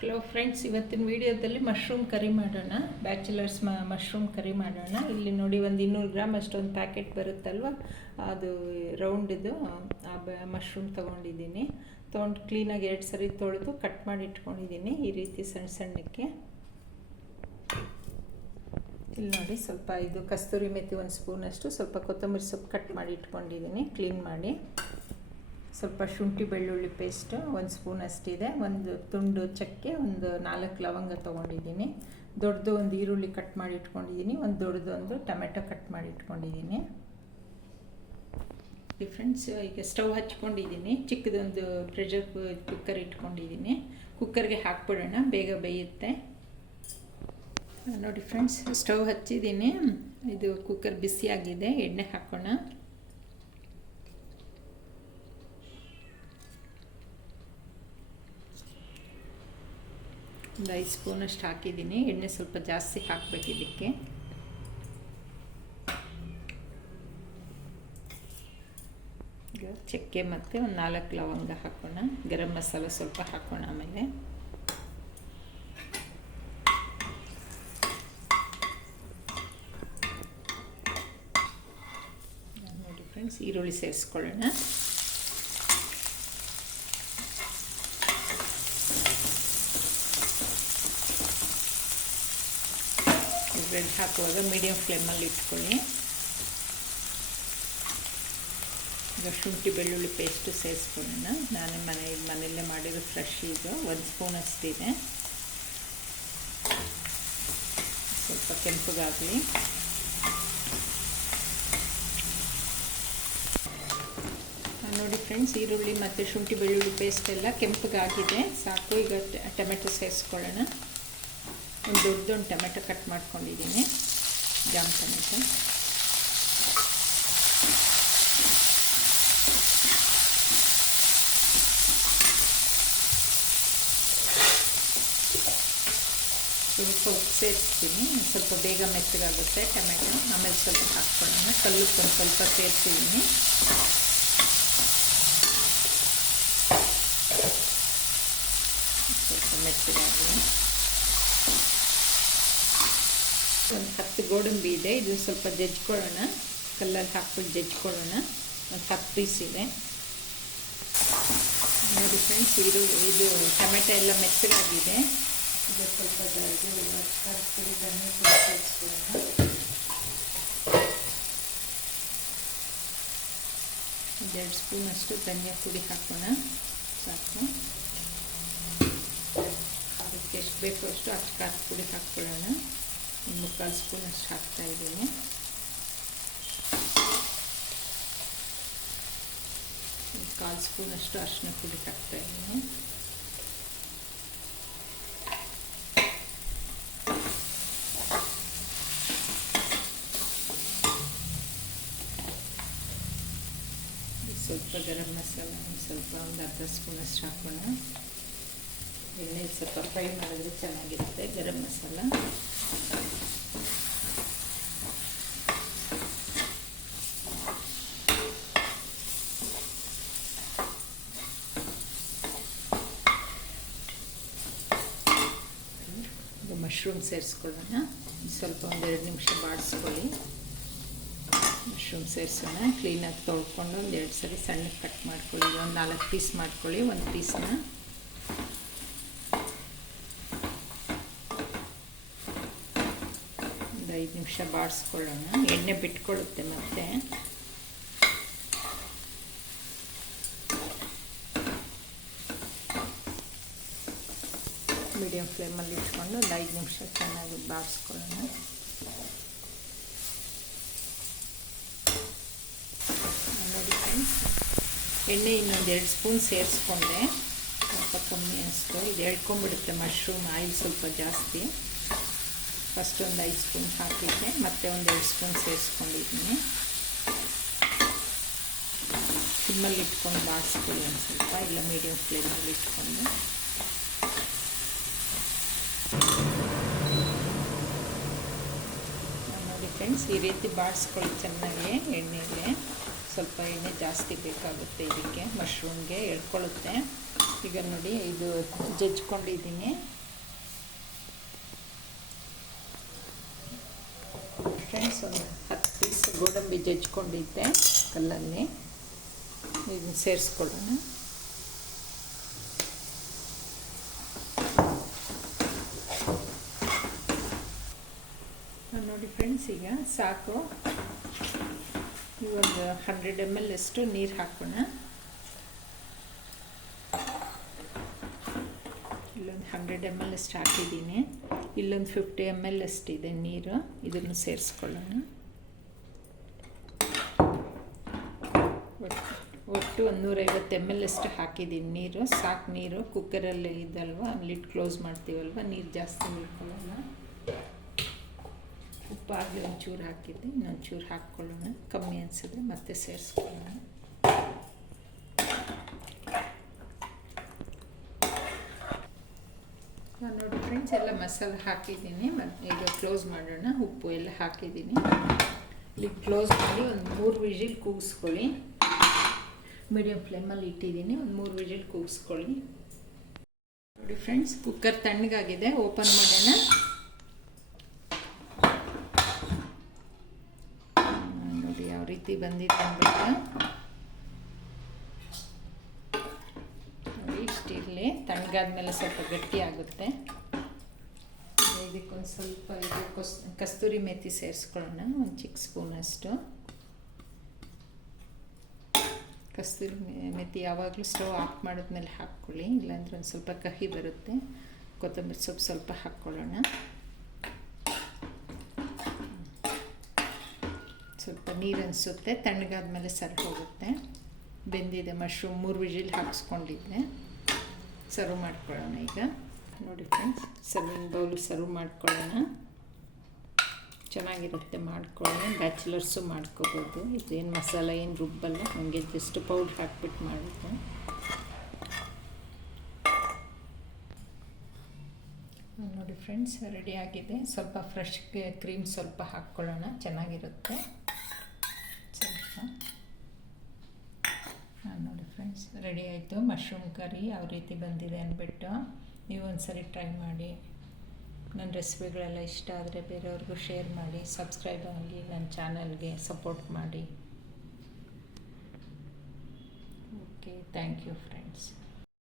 Hello friends, ಇವತ್ತಿನ ವಿಡಿಯೋದಲ್ಲಿ mushroom curry ಮಾಡೋಣ. ಬ್ಯಾಚುಲರ್ಸ್ ಮಶ್ರೂಮ್ ಕರಿ ಮಾಡೋಣ. ಇಲ್ಲಿ ನೋಡಿ, ಒಂದು 200 ಗ್ರಾಮ್ ಅಷ್ಟೊಂದು ಪ್ಯಾಕೆಟ್ ಬರುತ್ತಲ್ವ, ಅದು ರೌಂಡಿದು ಮಶ್ರೂಮ್ ತೊಗೊಂಡಿದ್ದೀನಿ. ತೊಗೊಂಡು ಕ್ಲೀನಾಗಿ 2 ಸರಿ ತೊಳೆದು ಕಟ್ ಮಾಡಿ ಇಟ್ಕೊಂಡಿದ್ದೀನಿ ಈ ರೀತಿ ಸಣ್ಣ ಸಣ್ಣಕ್ಕೆ. ಇಲ್ಲಿ ನೋಡಿ, ಸ್ವಲ್ಪ ಇದು ಕಸ್ತೂರಿ ಮೆಥಿ 1 ಸ್ಪೂನಷ್ಟು, ಸ್ವಲ್ಪ ಕೊತ್ತಂಬರಿ ಸೊಪ್ಪು ಕಟ್ ಮಾಡಿ ಇಟ್ಕೊಂಡಿದ್ದೀನಿ ಕ್ಲೀನ್ ಮಾಡಿ. ಸ್ವಲ್ಪ ಶುಂಠಿ ಬೆಳ್ಳುಳ್ಳಿ ಪೇಸ್ಟ್ 1 ಸ್ಪೂನ್ ಅಷ್ಟಿದೆ. ಒಂದು ತುಂಡು ಚಕ್ಕೆ, ಒಂದು 4 ಲವಂಗ ತೊಗೊಂಡಿದ್ದೀನಿ. ದೊಡ್ಡದು ಒಂದು ಈರುಳ್ಳಿ ಕಟ್ ಮಾಡಿ ಇಟ್ಕೊಂಡಿದ್ದೀನಿ. ಒಂದು ದೊಡ್ಡದೊಂದು ಟೊಮೆಟೊ ಕಟ್ ಮಾಡಿ ಇಟ್ಕೊಂಡಿದ್ದೀನಿ. ಫ್ರೆಂಡ್ಸ್, ಈಗ ಸ್ಟವ್ ಹಚ್ಕೊಂಡಿದ್ದೀನಿ. ಚಿಕ್ಕದೊಂದು ಪ್ರೆಷರ್ ಕುಕ್ಕರ್ ಇಟ್ಕೊಂಡಿದ್ದೀನಿ. ಕುಕ್ಕರ್ಗೆ ಹಾಕ್ಬಿಡೋಣ, ಬೇಗ ಬೇಯುತ್ತೆ. ನೋಡಿ ಫ್ರೆಂಡ್ಸ್, ಸ್ಟವ್ ಹಚ್ಚಿದ್ದೀನಿ. ಇದು ಕುಕ್ಕರ್ ಬಿಸಿಯಾಗಿದೆ. ಎಣ್ಣೆ ಹಾಕೋಣ. ಒಂದು 5 ಸ್ಪೂನಷ್ಟು ಹಾಕಿದ್ದೀನಿ. ಎಣ್ಣೆ ಸ್ವಲ್ಪ ಜಾಸ್ತಿ ಹಾಕಬೇಕು ಇದಕ್ಕೆ. ಈಗ ಚಕ್ಕೆ ಮತ್ತು ಒಂದು 4 ಲವಂಗ ಹಾಕೋಣ. ಗರಂ ಮಸಾಲ ಸ್ವಲ್ಪ ಹಾಕೋಣ. ಆಮೇಲೆ ನೋಡಿ ಫ್ರೆಂಡ್ಸ್, ಈರುಳ್ಳಿ ಸೇರಿಸ್ಕೊಳ್ಳೋಣ. ಬ್ರೆಡ್ ಹಾಕುವಾಗ ಮೀಡಿಯಂ ಫ್ಲೇಮಲ್ಲಿ ಇಟ್ಕೊಳ್ಳಿ. ಈಗ ಶುಂಠಿ ಬೆಳ್ಳುಳ್ಳಿ ಪೇಸ್ಟು ಸೇರಿಸ್ಕೊಳ್ಳೋಣ. ನಾನೇ ಮನೆಯಲ್ಲೇ ಮಾಡಿರೋ ಫ್ರೆಶ್. ಈಗ 1 ಸ್ಪೂನ್ ಅಷ್ಟಿದೆ. ಸ್ವಲ್ಪ ಕೆಂಪಗಾಗಲಿ. ನೋಡಿ ಫ್ರೆಂಡ್ಸ್, ಈರುಳ್ಳಿ ಮತ್ತು ಶುಂಠಿ ಬೆಳ್ಳುಳ್ಳಿ ಪೇಸ್ಟ್ ಎಲ್ಲ ಕೆಂಪಗಾಗಿದೆ, ಸಾಕು. ಈಗ ಟೊಮೆಟೊ ಸೇರಿಸ್ಕೊಳ್ಳೋಣ. ಒಂದು ದೊಡ್ಡದೊಂದು ಟೊಮೆಟೊ ಕಟ್ ಮಾಡ್ಕೊಂಡಿದ್ದೀನಿ, ಜಾಮ್ ಟೊಮೆಟೊ. ಸ್ವಲ್ಪ ಉಪ್ಪು ಸೇರಿಸ್ತೀನಿ, ಸ್ವಲ್ಪ ಬೇಗ ಮೆತ್ತಗಾಗುತ್ತೆ ಟೊಮೆಟೊ. ಆಮೇಲೆ ಸ್ವಲ್ಪ ಹಾಕ್ಕೊಳ್ಳೋಣ. ಕಲ್ಲುಪ್ಪು ಒಂದು ಸ್ವಲ್ಪ ಸೇರಿಸಿದ್ದೀನಿ. ಸ್ವಲ್ಪ ಮೆತ್ತಗಾಗಲಿ. ಒಂದು 10 ಗೋಡಂಬಿ ಇದೆ, ಇದು ಸ್ವಲ್ಪ ಜಜ್ಕೊಳ್ಳೋಣ. ಕಲ್ಲಲ್ಲಿ ಹಾಕ್ಬಿಟ್ಟು ಜಜ್ಕೊಳ್ಳೋಣ. ಒಂದು 10 ಪೀಸ್ ಇದೆ. ನೋಡಿ ಫ್ರೆಂಡ್ಸ್, ಇದು ಟೊಮೆಟೊ ಎಲ್ಲ ಮೆತ್ತಗಾಗಿದೆ. ಇದು ಸ್ವಲ್ಪ ತರಕಾರಿ ಧನಿಯಾ ಪುಡಿ ಸೇರಿಸ್ಕೊಳ್ಳೋಣ. ಒಂದು 2 ಸ್ಪೂನಷ್ಟು ಧನಿಯಾ ಪುಡಿ ಹಾಕೋಣ, ಸಾಕು. ಅದಕ್ಕೆ ಎಷ್ಟು ಬೇಕೋ ಅಷ್ಟು ಖಾರದ ಪುಡಿ ಹಾಕ್ಕೊಳ್ಳೋಣ. 1/4 ಸ್ಪೂನ್ ಅಷ್ಟು ಹಾಕ್ತಾಯಿದ್ದೀನಿ. ಒಂದು 1/4 ಸ್ಪೂನಷ್ಟು ಅರಿಶಿನ ಪುಡಿ ಹಾಕ್ತಾಯಿದ್ದೀನಿ. ಸ್ವಲ್ಪ ಗರಂ ಮಸಾಲ ಸ್ವಲ್ಪ ಒಂದು 1/2 ಸ್ಪೂನಷ್ಟು ಹಾಕೋಣ. ಎಣ್ಣೆ ಸ್ವಲ್ಪ ಫ್ರೈ ಮಾಡಿದ್ರೆ ಚೆನ್ನಾಗಿರುತ್ತೆ ಗರಂ ಮಸಾಲ. ಮಶ್ರೂಮ್ ಸೇರಿಸ್ಕೊಳ್ಳೋಣ. ಸ್ವಲ್ಪ 1-2 ನಿಮಿಷ ಬಾಡಿಸ್ಕೊಳ್ಳಿ. ಮಶ್ರೂಮ್ ಸೇರಿಸೋಣ. ಕ್ಲೀನಾಗಿ ತೊಳ್ಕೊಂಡು ಒಂದು 2 ಸರಿ ಸಣ್ಣಕ್ಕೆ ಕಟ್ ಮಾಡ್ಕೊಳ್ಳಿ. ಒಂದು 4 ಪೀಸ್ ಮಾಡ್ಕೊಳ್ಳಿ. ಒಂದು ಪೀಸ್ನ ಒಂದು 5 ನಿಮಿಷ ಬಾಡಿಸ್ಕೊಳ್ಳೋಣ. ಎಣ್ಣೆ ಬಿಟ್ಕೊಳ್ಳುತ್ತೆ ಮತ್ತೆ. ಮೀಡಿಯಂ ಫ್ಲೇಮಲ್ಲಿ ಇಟ್ಕೊಂಡು ಒಂದು 5 ನಿಮಿಷ ಚೆನ್ನಾಗಿ ಬಾಡಿಸ್ಕೊಳ್ಳೋಣ. ನೋಡಿ ಫ್ರೆಂಡ್ಸ್, ಎಣ್ಣೆ ಇನ್ನೊಂದು 2 ಸ್ಪೂನ್ ಸೇರಿಸ್ಕೊಂಡೆ. ಸ್ವಲ್ಪ ಕಮ್ಮಿ ಅನಿಸ್ತು. ಇದು ಎಳ್ಕೊಂಬಿಡುತ್ತೆ ಮಶ್ರೂಮ್, ಆಯಿಲ್ ಸ್ವಲ್ಪ ಜಾಸ್ತಿ. ಫಸ್ಟ್ ಒಂದು 5 ಸ್ಪೂನ್ ಹಾಕಿದ್ದೆ, ಮತ್ತೆ ಒಂದು 2 ಸ್ಪೂನ್ ಸೇರಿಸ್ಕೊಂಡಿದ್ದೀನಿ. ಸಿಮ್ಮಲ್ಲಿ ಇಟ್ಕೊಂಡು ಬಾಡಿಸ್ಕೊಳ್ಳಿ ಒಂದು ಸ್ವಲ್ಪ, ಇಲ್ಲ ಮೀಡಿಯಂ ಫ್ಲೇಮಲ್ಲಿ ಇಟ್ಕೊಂಡು. ನೋಡಿ ಫ್ರೆಂಡ್ಸ್, ಈ ರೀತಿ ಬಾಡಿಸ್ಕೊಳ್ಳಿ ಚೆನ್ನಾಗಿ ಎಣ್ಣೆಗೆ. ಸ್ವಲ್ಪ ಎಣ್ಣೆ ಜಾಸ್ತಿ ಬೇಕಾಗುತ್ತೆ ಇದಕ್ಕೆ, ಮಶ್ರೂಮ್ಗೆ ಎಳ್ಕೊಳ್ಳುತ್ತೆ. ಈಗ ನೋಡಿ ಇದು ಜಜ್ಕೊಂಡಿದ್ದೀನಿ ಫ್ರೆಂಡ್ಸ್. ಒಂದು 10 ಪೀಸ್ ಗೋಡಂಬಿ ಜಜ್ಕೊಂಡಿದ್ದೆ ಕಲ್ಲಲ್ಲಿ. ಇದನ್ನು ಸೇರಿಸ್ಕೊಳ್ಳೋಣ. ನೋಡಿ ಫ್ರೆಂಡ್ಸ್, ಈಗ ಸಾಕು. ಒಂದು 100 ml ಅಷ್ಟು ನೀರು ಹಾಕೋಣ. ಇಲ್ಲೊಂದು 100 ml ಅಷ್ಟು ಹಾಕಿದ್ದೀನಿ. ಇಲ್ಲೊಂದು 50 ml ಅಷ್ಟಿದೆ ನೀರು. ಇದನ್ನು ಸೇರಿಸ್ಕೊಳ್ಳೋಣ. ಒಟ್ಟು 150 ml ಅಷ್ಟು ಹಾಕಿದ್ದೀನಿ ನೀರು. ಸಾಕು ನೀರು. ಕುಕ್ಕರಲ್ಲಿ ಇದಲ್ವ, ಲಿಡ್ ಕ್ಲೋಸ್ ಮಾಡ್ತೀವಲ್ವ, ನೀರು ಜಾಸ್ತಿ ನೀಡ್ಕೊಳ್ಳೋಣ. ಉಪ್ಪು ಆಗಲಿ ಒಂಚೂರು ಹಾಕಿದ್ದೆ, ಇನ್ನೊಂಚೂರು ಹಾಕ್ಕೊಳ್ಳೋಣ. ಕಮ್ಮಿ ಅನಿಸಿದ್ರೆ ಮತ್ತೆ ಸೇರಿಸ್ಕೊಳ್ಳೋಣ. ನೋಡಿ ಫ್ರೆಂಡ್ಸ್, ಎಲ್ಲ ಮಸಾಲೆ ಹಾಕಿದ್ದೀನಿ. ಮತ್ತು ಈಗ ಕ್ಲೋಸ್ ಮಾಡೋಣ. ಉಪ್ಪು ಎಲ್ಲ ಹಾಕಿದ್ದೀನಿ. ಇಲ್ಲಿ ಕ್ಲೋಸ್ ಮಾಡಿ ಒಂದು 3 ವಿಜಿಲ್ ಕೂಗಿಸ್ಕೊಳ್ಳಿ. ಮೀಡಿಯಮ್ ಫ್ಲೇಮಲ್ಲಿ ಇಟ್ಟಿದ್ದೀನಿ. ಒಂದು 3 ವಿಜಿಲ್ ಕೂಗಿಸ್ಕೊಳ್ಳಿ. ನೋಡಿ ಫ್ರೆಂಡ್ಸ್, ಕುಕ್ಕರ್ ತಣ್ಣಗಾಗಿದೆ. ಓಪನ್ ಮಾಡೋಣ. ನೋಡಿ ಯಾವ ರೀತಿ ಬಂದಿದೆ ಅಂದ್ಬಿಟ್ಟು. ನೋಡಿ ಇಷ್ಟಿರಲಿ. ತಣ್ಣಗಾದ್ಮೇಲೆ ಸ್ವಲ್ಪ ಗಟ್ಟಿ ಆಗುತ್ತೆ. ಇದಕ್ಕೊಂದು ಸ್ವಲ್ಪ ಇದು ಕಸ್ತೂರಿ ಮೇಥಿ ಸೇರಿಸ್ಕೊಳ್ಳೋಣ. ಒಂದು ಚಿಕ್ಕ ಸ್ಪೂನಷ್ಟು ಕಸ್ತೂರಿ ಮೇಥಿ ಯಾವಾಗಲೂ ಸ್ಟವ್ ಆಫ್ ಮಾಡಿದ್ಮೇಲೆ ಹಾಕ್ಕೊಳ್ಳಿ, ಇಲ್ಲಾಂದ್ರೆ ಒಂದು ಸ್ವಲ್ಪ ಕಹಿ ಬರುತ್ತೆ. ಕೊತ್ತಂಬರಿ ಸೊಪ್ಪು ಸ್ವಲ್ಪ ಹಾಕ್ಕೊಳ್ಳೋಣ. ಸ್ವಲ್ಪ ನೀರು ಅನಿಸುತ್ತೆ. ತಣ್ಣಗಾದ್ಮೇಲೆ ಸರಿ ಹೋಗುತ್ತೆ. ಬೆಂದಿದೆ ಮಶ್ರೂಮ್. 3 ವಿಜಿಲ್ ಹಾಕ್ಸ್ಕೊಂಡಿದ್ದೆ. ಸರ್ವ್ ಮಾಡ್ಕೊಳ್ಳೋಣ ಈಗ. ನೋಡಿ ಫ್ರೆಂಡ್ಸ್, ಸರ್ವಿಂಗ್ ಬೌಲ್ ಸರ್ವ್ ಮಾಡ್ಕೊಳ್ಳೋಣ. ಚೆನ್ನಾಗಿರುತ್ತೆ. ಮಾಡ್ಕೊಳ್ಳೋಣ. ಬ್ಯಾಚುಲರ್ಸು ಮಾಡ್ಕೋಬೋದು. ಇದೇನು ಮಸಾಲೆ ಏನು ರುಬ್ಬಲ್ಲ, ಹಾಗೆ ಜಸ್ಟ್ ಪೌಡ್ರ್ ಹಾಕ್ಬಿಟ್ಟು ಮಾಡೋದು. ನೋಡಿ ಫ್ರೆಂಡ್ಸ್, ರೆಡಿ ಆಗಿದೆ. ಸ್ವಲ್ಪ ಫ್ರೆಶ್ ಕ್ರೀಮ್ ಸ್ವಲ್ಪ ಹಾಕ್ಕೊಳ್ಳೋಣ, ಚೆನ್ನಾಗಿರುತ್ತೆ. ಸ್ವಲ್ಪ ನೋಡಿ ಫ್ರೆಂಡ್ಸ್, ರೆಡಿ ಆಯಿತು. ಮಶ್ರೂಮ್ ಕರಿ ಯಾವ ರೀತಿ ಬಂದಿದೆ ಅಂದ್ಬಿಟ್ಟು ನೀವು ಒಂದ್ಸರಿ ಟ್ರೈ ಮಾಡಿ. ನನ್ನ ರೆಸಿಪಿಗಳೆಲ್ಲ ಇಷ್ಟ ಆದರೆ ಬೇರೆಯವ್ರಿಗೂ ಶೇರ್ ಮಾಡಿ. ಸಬ್ಸ್ಕ್ರೈಬ್ ಆಗಿ ನನ್ನ ಚಾನಲ್ಗೆ ಸಪೋರ್ಟ್ ಮಾಡಿ. Okay, thank you friends.